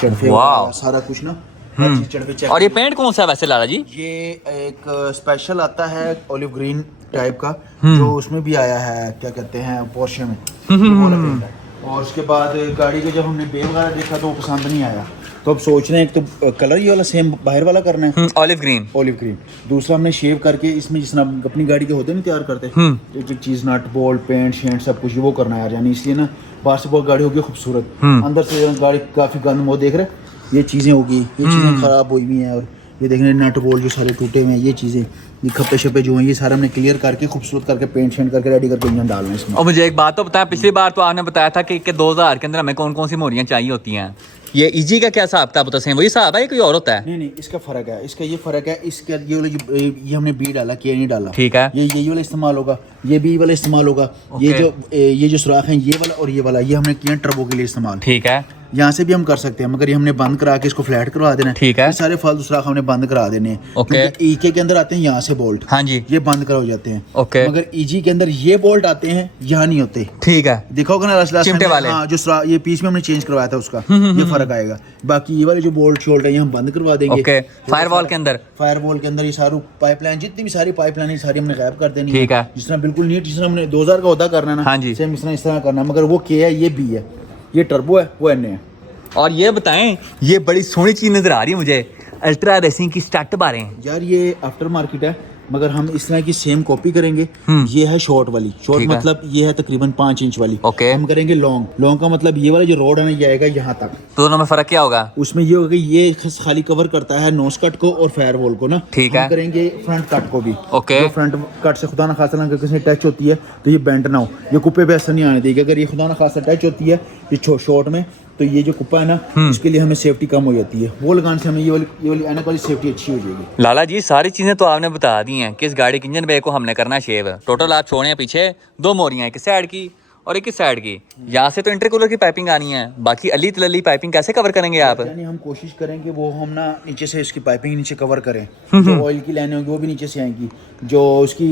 चड़फे वाह। सारा कुछ ना, हर चीज़ चड़फे चेक। और ये पेंट कौन सा है वैसे लाला जी? ये एक स्पेशल आता है ऑलिव ग्रीन टाइप का, जो उसमें भी आया है, क्या कहते हैं पोर्शे में, वो वाला पेंट है। और उसके बाद गाड़ी के जब हमने बे वगैरह देखा तो वो पसंद नहीं आया, तो अब सोच रहे हैं एक तो कलर ये वाला सेम बाहर वाला करना है, ऑलिव ग्रीन। ऑलिव ग्रीन, दूसरा हमने शेव करके इसमें जिस तरह अपनी गाड़ी के होते हैं ना तैयार करते हैं, एक एक चीज़ नट बोल्ट पेंट शेंट सब कुछ वो करना है यार, यानी इसलिए ना बाहर से बहुत गाड़ी होगी खूबसूरत, अंदर से गाड़ी काफ़ी गंद, वो देख रहे ये चीज़ें होगी, ये चीज़ें ख़राब हुई हुई हैं, और ये देखने नट बोल्ट जो सारे टूटे हुए हैं, ये चीज़ें, ये खप्पे शप्पे जो हैं, ये सारा हमने क्लियर करके खूबसूरत करके पेंट शेंट करके रेडी करके इंजन डालना है इसमें। और मुझे एक बात तो बताया, पिछली बार तो आपने बताया था कि 2000 के अंदर हमें कौन कौन सी मोरियां चाहिए होती हैं। ये इजी का क्या हिसाब था बता, सेम वही हिसाब है या कोई और होता है? नहीं इसका फ़र्क है, इसका ये फ़र्क है, इसका ये वाला ये हमने बी डाला, के नहीं डाला, ठीक है। ये वाला इस्तेमाल होगा, ये बी वाला इस्तेमाल होगा, ये जो सुराख हैं ये वाला और ये वाला, ये हमने किया टर्बो के लिए इस्तेमाल, ठीक है। यहाँ से भी हम कर सकते हैं, मगर ये हमने बंद करा के इसको फ्लैट करवा देना, ठीक है। ये सारे फालतू सुराख हमने बंद करा देने हैं, ओके। क्योंकि ईके के अंदर आते हैं यहाँ से बोल्ट, हाँ जी, ये बंद करा हो जाते हैं, ओके। मगर ईजी के अंदर ये बोल्ट आते हैं, यहाँ नहीं होते, ठीक है। देखोगे ना लास्ट चिमटे वाले। हाँ जो सुराख ये पीस में हमने चेंज करवाया था उसका, ये फर्क आएगा। बाकी ये वाले जो बोल्ट शोल्ट है ये हम बंद करवा देंगे, ओके। फायरवॉल के अंदर, फायरवॉल के अंदर ये सारी पाइपलाइन, जितनी भी सारी पाइपलाइन है सारी हमने गायब कर देनी ठीक है। जिस तरह बिल्कुल नीट, जिस तरह हमने 2000 का होता करना है ना, हाँ जी। सेम इस तरह करना है, मगर वो के है, ये बी है, ये टर्बो है, वो एन है। और ये बताएं, ये बड़ी सोहनी चीज नजर आ रही है मुझे, अल्ट्रा रेसिंग की स्टार्ट बारे हैं। यार ये आफ्टर मार्केट है, मगर हम इस तरह की सेम कॉपी करेंगे। ये है शॉर्ट वाली, शॉर्ट ठीक है। मतलब ये है तकरीबन 5 इंच वाली, ओके। हम करेंगे लॉन्ग, लॉन्ग का मतलब ये वाला जो रोड है ना ये आएगा यहाँ तक, तो दोनों में फर्क क्या होगा? उसमें ये होगा कि ये खाली कवर करता है नोज कट को और फायर वॉल को ना, ठीक हम है। करेंगे फ्रंट कट को भी, ओके। जो फ्रंट कट से खुदा ना खासा अगर किसी टच होती है तो ये बेंड ना हो, ये कुप्पे पे असर नहीं आने देगी, अगर ये खुदा ना खासा टच होती है ये शॉर्ट में, तो ये जो कुप्पा है ना इसके लिए हमें सेफ्टी कम हो जाती है, वो लगाने से हमें ये वाली ऐनक वाली सेफ्टी अच्छी हो जाएगी। लाला जी सारी चीजें तो आपने बता दी हैं कि इस गाड़ी के इंजन बे को हमने करना शेव। टोटल आप छोड़े हैं पीछे 2 मोरियां, एक साइड की और एक इस साइड की, यहाँ से तो इंटरकूलर की पाइपिंग आनी है, बाकी अली तलली पाइपिंग कैसे कवर करेंगे आप? यानी हम कोशिश करेंगे वो हम ना नीचे से इसकी पाइपिंग नीचे कवर करें, जो ऑयल की लाइनें होंगी वो भी नीचे से आएंगी, जो उसकी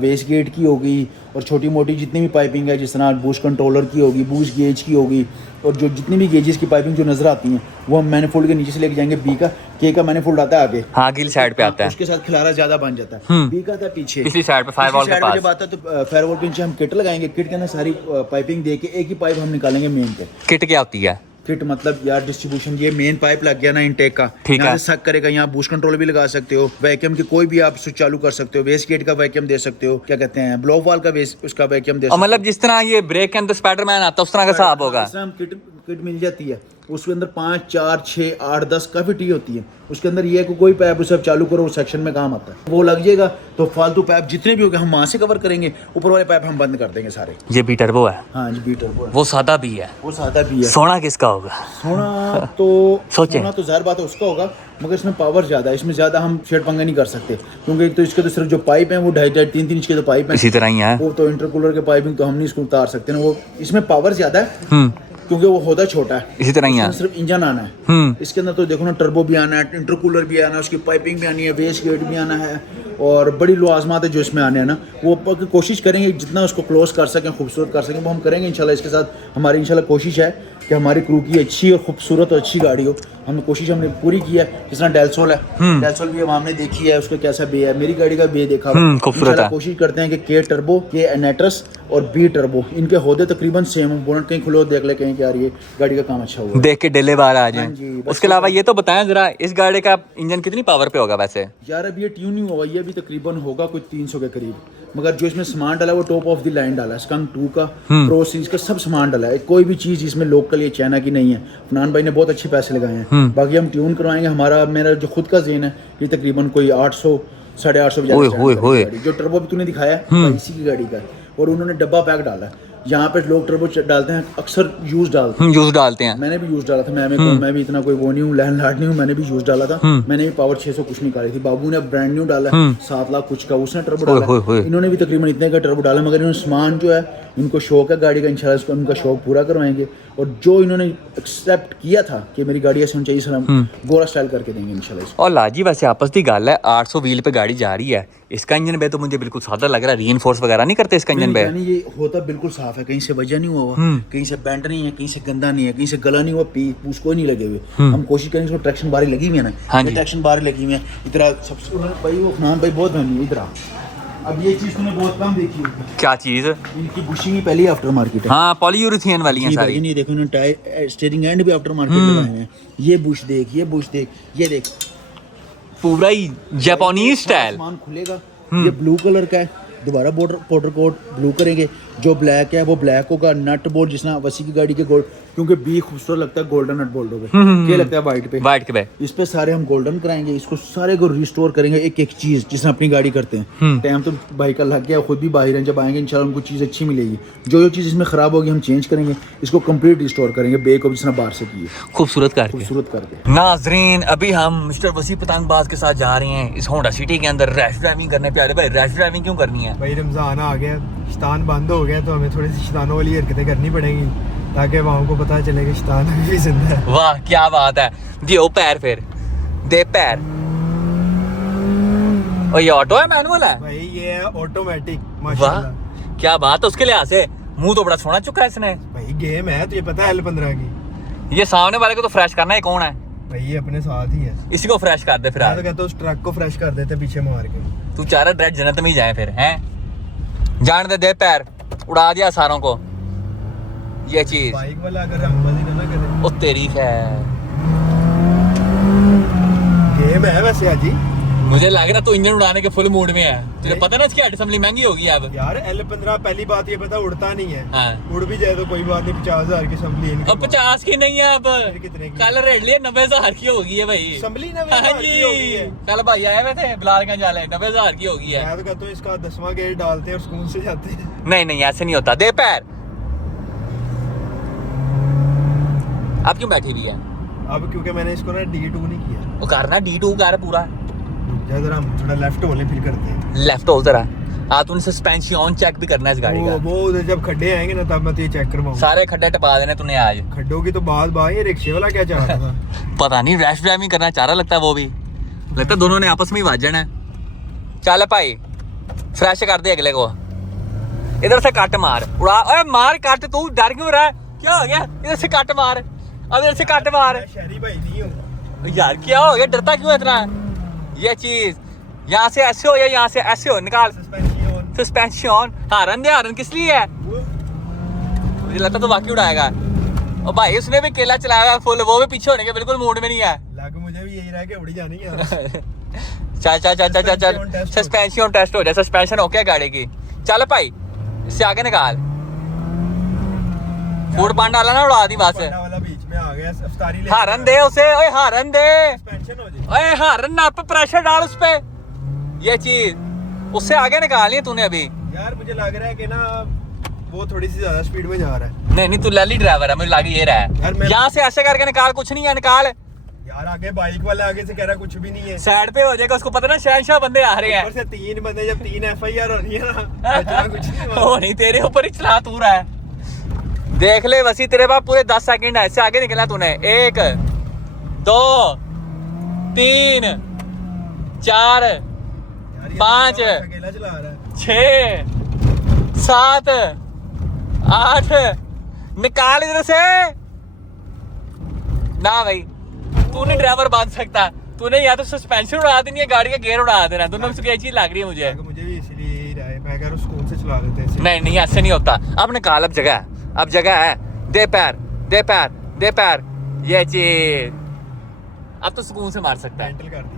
वेस्ट गेट की होगी और छोटी मोटी जितनी भी पाइपिंग है, जिस तरह बूस्ट कंट्रोलर की होगी, बूस्ट गेज की होगी, और जो जितनी भी गेजेस की पाइपिंग जो नजर आती हैं वो हम मैनिफोल्ड के नीचे से लेके जाएंगे। बी का, के का मैनिफोल्ड आता है आगे, हाँ गिल साइड पे आता है, उसके साथ खिलारा ज्यादा बन जाता है। बी का आता है पीछे, पिछली साइड पे फायरवॉल के पास। जब आता है तो फायरवॉल के नीचे हम किट लगाएंगे, किट के अंदर सारी पाइपिंग दे के एक ही पाइप हम निकालेंगे मेन पे। किट क्या होती है? किट मतलब यार डिस्ट्रीब्यूशन, ये मेन पाइप लग गया ना इनटेक का, ठीक यहाँ है। से सक करेगा, यहाँ बूस्ट कंट्रोल भी लगा सकते हो, वैक्यूम की कोई भी आप स्विच चालू कर सकते हो, वेस्ट गेट का वैक्यूम दे सकते हो, क्या कहते हैं ब्लो वाल का वेस्ट उसका वैक्यूम दे और सकते हो। मतलब जिस तरह ये ब्रेक के अंदर स्पाइडरमैन आता है उस तरह का हिसाब होगा? इस तरह हम किट मिल जाती है, उसके अंदर 5, 4, 6, 8, 10 काफ़ी टी होती है। उसके अंदर ये है कि कोई पैप उसे आप चालू करो उस सेक्शन में काम आता है, वो लग जाएगा। तो फालतू पैप जितने भी होंगे हम वहाँ से कवर करेंगे, ऊपर वाले पैप हम बंद कर देंगे सारे। ये बी टर्बो है, हाँ जी, बी टर्बो है। वो सादा बी है, वो सादा भी है। सोना किसका होगा? सोना तो सोचें। सोना तो ज़ाहिर बात है उसका होगा, मगर इसमें पावर ज़्यादा है, इसमें ज़्यादा हम छेड़ पंगा नहीं कर सकते, क्योंकि एक तो इसके तो सिर्फ जो पाइप हैं वो 2.5, 3 इंच के तो पाइप हैं। इसी तरह ही है। वो तो इंटरकूलर के पाइपिंग तो हम नहीं इसको उतार सकते ना, वो इसमें पावर ज़्यादा है क्योंकि वो होता छोटा है। इसी तरह ही है। इसमें सिर्फ इंजन आना है। इसके अंदर तो देखो ना, टर्बो भी आना है, इंटरकूलर भी आना है, उसकी पाइपिंग भी आनी है, वेस्ट गेट भी आना है, और बड़ी लवाजमात है जो इसमें आने हैं ना, वो कोशिश करेंगे जितना उसको क्लोज कर सकें, खूबसूरत कर सकें, वो हम करेंगे इंशाल्लाह। इसके साथ हमारी इंशाल्लाह कोशिश है कि हमारी क्रू की अच्छी और खूबसूरत और अच्छी गाड़ी हो। हमने कोशिश हमने पूरी की है। जिस तरह डेलसोल है, डेलसोल भी हमने देखी है, उसका कैसा बे है, मेरी गाड़ी का बे देखा हुआ। खूबसूरत है। कोशिश करते हैं कि के टर्बो, के एनेट्रस और बी टर्बो, इनके होदे तकरीबन सेम हो। बोनट कहीं खुलो देख ले कहीं कि यार ये गाड़ी का काम अच्छा हुआ है। देख के डेले बाहर आ हाँ जाए। जी, बस उसके अलावा ये तो बताएं जरा, इस गाड़ी का इंजन कितनी पावर पे होगा वैसे? यार अब ये ट्यून नहीं हुआ, ये भी तकरीबन होगा कुछ 300 के करीब, मगर जो इसमें सामान डाला है वो टॉप ऑफ द लाइन डाला है। स्कंक 2 का, प्रो सीरीज का सब सामान डाला है, कोई भी चीज़ इसमें लोकल या चाइना की नहीं है। फनान भाई ने बहुत अच्छे पैसे लगाए हैं। बाकी हम ट्यून करवाएंगे। मेरा जो खुद का जेन है ये तकरीबन कोई 800, 850 जो टर्बो भी तूने दिखाया है इसी की गाड़ी का है, और उन्होंने डब्बा पैक डाला है। यहाँ पे लोग टर्बो डालते हैं, अक्सर यूज डालते हैं। यूज डालते हैं। मैंने भी यूज डाला था। मैं भी इतना कोई वो नहीं हूँ, लैंडलॉर्ड नहीं हूँ, मैंने भी यूज डाला था। मैंने भी पावर 600 कुछ निकाली थी। बाबू ने ब्रांड न्यू डाला, 7 लाख कुछ का उसने टर्बो डाला। इन्होंने भी तकरीबन इतने का टर्बो डाला, मगर इन्होंने सामान जो है, इनको शौक है गाड़ी का, इंशाल्लाह इसको उनका शौक पूरा करवाएंगे। और जो इन्होंने एक्सेप्ट किया था कि मेरी गाड़ी ऐसे होनी चाहिए, सर हम गोरा स्टाइल करके देंगे इंशाल्लाह इसको। और लाजी वैसे आपस की गल है, 800 व्हील पे गाड़ी जा रही है, इसका इंजन बे तो मुझे बिल्कुल सादा लग रहा है। रीइंफोर्स वगैरह नहीं करते इसका इंजन बे? यानी ये होता बिल्कुल साफ है, कहीं से वजह नहीं हुआ, कहीं से बेंट नहीं है, कहीं से गंदा नहीं है, कहीं से गला नहीं हुआ, पूछ कोई नहीं लगे हुए। हम कोशिश करेंगे इसको ट्रैक्शन बारी लगी हुई है ना, ट्रैक्शन बारी लगी हुई है इधर सबसे भाई। वो नाम भाई बहुत धनी इधर। अब ये चीज तूने बहुत कम देखी होगी। क्या चीज? इनकी बुशिंग ही पहली आफ्टर मार्केट है। हाँ, पॉलीयूरेथेन वाली हैं सारी। नहीं देखो ना, टायर स्टीयरिंग एंड भी आफ्टर मार्केट लगाए हैं। ये बुश देख, ये बुश देख, ये देख, पूरा ही जापानीज स्टाइल। सामान खुलेगा। ये ब्लू कलर का है, दोबारा पाउडर कोट ब्लू करेंगे। जो ब्लैक है वो ब्लैक होगा। नट बोल्ट जिस तरह वसी की गाड़ी के गोल्ड, क्योंकि बी खूबसूरत लगता है गोल्डन नट बोल्टों पे, क्या लगता है वाइट पे, वाइट के पे इस पे सारे हम गोल्डन कराएंगे। इसको सारे को रिस्टोर करेंगे, एक एक चीज जिसने अपनी गाड़ी करते हैं। टाइम तो भाई का लग गया, खुद भी बाहर हैं, जब आएंगे इंशाल्लाह उनको चीज़ अच्छी मिलेगी। जो चीज़ इसमें खराब होगी हम चेंज करेंगे, इसको कंप्लीट रिस्टोर करेंगे, बे को जिस तरह बाहर से किए खूबसूरत करके। खूबसूरत करके। नाजरीन, अभी हम मिस्टर वसी पतंगबाज के साथ जा रहे हैं इस होंडा सिटी के अंदर रैश ड्राइविंग करने। प्यारे भाई, रैश ड्राइविंग क्यों करनी है भाई? रमज़ान आ गया, शैतान बंद हो गया, तो हमें थोड़ी सी शैतानों वाली हरकतें करनी पड़ेंगी ताकि वहाँ को पता चले कि शैतान अभी भी जिंदा है। वाह क्या बात है। दियो पैर, फिर दे पैर। और ये ऑटो है मैनुअल है? भाई ये है ऑटोमेटिक। वाह माशाल्लाह क्या बात है। उसके लिहाज से मुंह तो बड़ा सोना चुका है इसने। भाई गेम है, तुझे पता है L15 की। ये सामने वाले को तो फ्रेश करना है। कौन है? भाई ये अपने साथ ही है। इसी को फ्रेश कर दे फिर मैं आज। तो कहता हूँ उस ट्रक को फ्रेश कर देते पीछे मार के। तू चाह रहा डायरेक्ट जन्नत में ही जाए फिर हैं? जान दे पैर, उड़ा दिया सारों को ये चीज। बाइक वाला अगर हमबाजी ना करे। ओ तेरी है। गेम है वैसे आज ही। मुझे लग रहा तू इंजन उड़ाने के फुल मूड में है। तुझे पता ना इसकी हेड असेंबली महंगी होगी अब यार। L15 पहली बात ये पता उड़ता नहीं है। हाँ। उड़ भी जाए तो कोई बात नहीं, 50,000 की असेंबली इनकी। अब 50 की नहीं है अब, कितने की? कल रेट लिए 90,000 की होगी है भाई। असेंबली हाँ 90,000 की हो गई जी, है। कल भाई आए हुए थे बिलालगंज वाले, 90,000 की होगी है। मैं तो कहता हूँ इसका 10वां गेयर डालते हैं और सुकून से जाते हैं। नहीं नहीं ऐसे नहीं होता। दे पैर। अब क्यों बैठी हुई है? अब क्योंकि मैंने इसको ना D2 नहीं किया। वो करना D2 कर पूरा। जरा हम थोड़ा लेफ्ट होले फिर करते हैं। लेफ्ट हो जरा। तूने सस्पेंशन चेक भी करना है इस गाड़ी का। वो उधर जब खड्डे आएंगे ना तब मैं तो ये चेक करवाऊंगा। सारे खड्डे टपा देने तूने आज। खड्डों की तो बात ये रिक्शे वाला क्या चाह रहा था? पता नहीं, रैश ड्राइविंग करना चाह रहा लगता है वो भी। लगता है दोनों ने आपस में ही वाजन है। चल भाई फ्रेश कर दे अगले को। इधर से कट मार, उड़ा। अरे मार कट, तू डर क्यों रहा है? क्या हो गया? इधर से कट मार, अब इधर से कट मार। मैं शहरी भाई नहीं हूँ यार क्या हो गया? डरता क्यों इतना? ये चीज यहाँ से ऐसे हो या यहाँ से ऐसे हो, निकाल सस्पेंशन। हारन दे, हारन किस लिए है? मुझे लगता तो वाकई उड़ाएगा। और भाई उसने भी केला चलाया है फुल, वो भी पीछे होने के बिल्कुल मूड में नहीं है। लग मुझे भी यही रहा कि उड़ी जानी है। चल चल चल चल चल, सस्पेंशन टेस्ट हो जाए। सस्पेंशन ओके गाड़ी की। चल भाई इससे आगे निकाल। फूड पांडा वाला ना उड़ा दी बस। वाला बीच में आ गया अफ्तारी ले हारन दे उसे, ओए हारन दे, सस्पेंशन हो जाए। ओए हारन ना पे प्रेशर डाल उस पे। ये चीज उससे आगे निकालनी है तूने अभी। यार मुझे लग रहा है कि ना वो थोड़ी सी ज्यादा स्पीड में जा रहा है। नहीं नहीं, तू लैली ड्राइवर है, मुझे लग ये रहा यार है। मैं- यहाँ से ऐसे करके निकाल, कुछ नहीं है, निकाल। यार आगे बाइक वाले आगे से कह रहा कुछ भी नहीं है। साइड पे हो जाएगा, उसको पता ना शहनशाह बंदे आ रहे ऊपर हैं। से 3 बंदे, जब 3 FIR होनी है ना बचना कुछ नहीं वो हुआ। नहीं, तेरे ऊपर ही चला तू रहा है। देख ले वसी, तेरे पास पूरे 10 सेकंड है, इससे आगे निकला तूने। 1 2 3 4 यार ये 5 तो अकेला चला रहा है। 6 7 8 निकाल इधर से। ना भाई, तू नहीं ड्राइवर बांध सकता। तूने या तो सस्पेंशन उड़ा देनी है, गाड़ी का गियर उड़ा देना। दोनों में से कोई चीज लग रही है मुझे। मुझे भी इसलिए ही रहा है, मैं कह रहा हूँ सुकून से चला लेते हैं इसे। नहीं नहीं, ऐसे नहीं होता। अब निकाल, अब जगह है, अब जगह है। दे पैर दे पैर दे पैर, ये चीज अब तो सुकून से मार सकता है। मेंटल कर दिया।